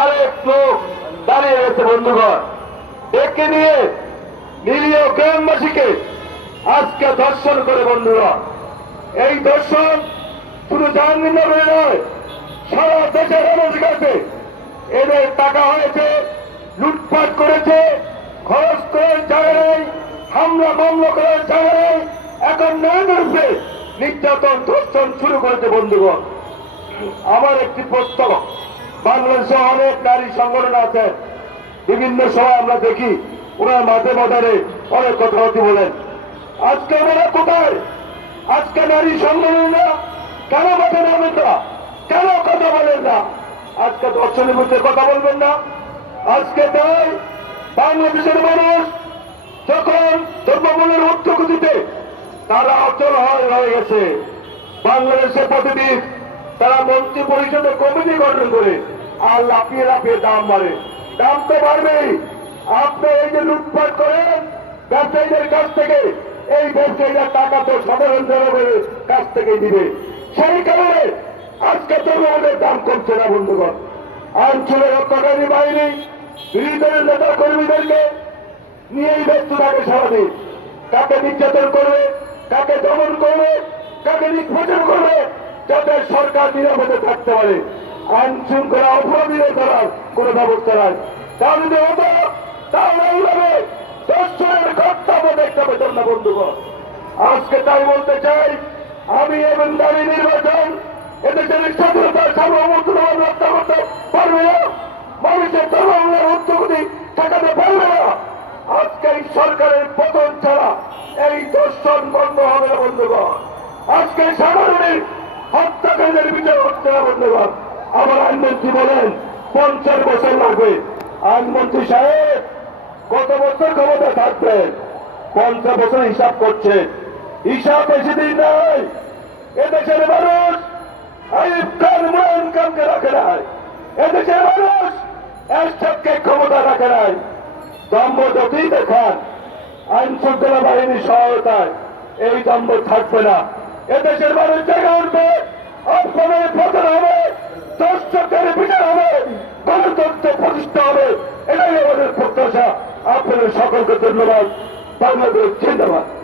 আরেক লোক দাঁড়িয়ে গেছে বন্ধুগণ। ডেকে নিয়ে নিরীহ গ্রামবাসীকে আজকে দর্শন করে বন্ধুরা এই দর্শন শুধু জাহাঙ্গীরনগরে নয়, সারা দেশের কাছে। এদের টাকা হয়েছে, লুটপাট করেছে, খরচ করার জায়গা নেই, হামলা মামলা করার জায়গা নেই। এখন নানা রূপে নির্যাতন, ধর্ষণ শুরু করেছে বন্ধুগণ। আমার একটি প্রশ্ন বাংলাদেশে অনেক নারী সংগঠন আছে। বিভিন্ন সময় আমরা দেখি। ওনার মাঝে মাঝে অনেক কথাবার্তি বলেন। আজকে ওনারা কোথায়? আজকে নারী সংগঠনরা কেন মাঠে নামেন না? কেন কথা বলেন না? আজকে দর্শনের মধ্যে কথা বলবেন না। আজকে তাই বাংলাদেশের মানুষ যখন ধর্মমূলের উদ্যোগতিতে তারা অচল হয়ে গেছে। বাংলাদেশে প্রতিদিন তারা মন্ত্রী পরিষদের কমিটি গঠন করে আর লাফিয়ে লাফিয়ে দাম বাড়ে। দাম তো বাড়বেই। আপনি এই যে লুটপাট করেন, ব্যবসায়ীদের কাছ থেকে, এই ব্যবসায়ীরা টাকা তো সাধারণ জনগণের কাছ থেকে দিবে সেই কারণে আজকে তৃণমূলের দাম কমছে না, বন্ধুগণ। আইনশৃঙ্খলা রক্ষাকারী বাহিনী, বিরোধী নেতা কর্মীদেরকে নিয়েই ব্যস্ত থাকে সারাদিন। কাকে নির্যাতন করবে, কাকে দমন করবে, কাকে নির্বাচন করবে যাতে সরকার নিরাপদে থাকতে পারে। আইন শৃঙ্খলা অপরাধীদের করার কোন ব্যবস্থা নাই। তা যদি হতো, তাহলে এইভাবে দর্শনের কর্তব্য দেখতে পেতাম না বন্ধুগণ আজকে তাই বলতে চাই, আমি এবং দাবি নির্বাচন এদেশের স্বাধীনতার সার্বভৌমত্ব রক্ষা করতে পারবে না। মানুষের ধর্মের উদ্যোগী ঠেকাতে পারবে না। আজকে এই সরকারের পতন ছাড়া এই দর্শন বন্ধ হবে না, বন্ধুগণ। আজকে সাধারণের হত্যাকারীদের বিচার হচ্ছে না বন্ধুগণ আমার আইনমন্ত্রী বলেন, পঞ্চাশ বছর লাগবে। আইনমন্ত্রী সাহেব, কত বছর ক্ষমতা থাকবেন পঞ্চাশ বছর হিসাব করছে হিসাব বেশি দিন নাই। এদেশের মানুষ আইব খান রাখে নাই। এদেশের মানুষ এরশাদকে ক্ষমতা রাখে নাই। দম্ভ যতই দেখান, আইন শৃঙ্খলা বাহিনীর সহায়তায় এই দম্ভ থাকবে না। এদেশের মানুষ জেগে উঠবে। আপনাদের পতন হবে দর্শকের বিচার হবে, গণতন্ত্র প্রতিষ্ঠা হবে। এটাই আমাদের প্রত্যাশা। আপনাদের সকলকে ধন্যবাদ। বাংলাদেশ জিন্দাবাদ।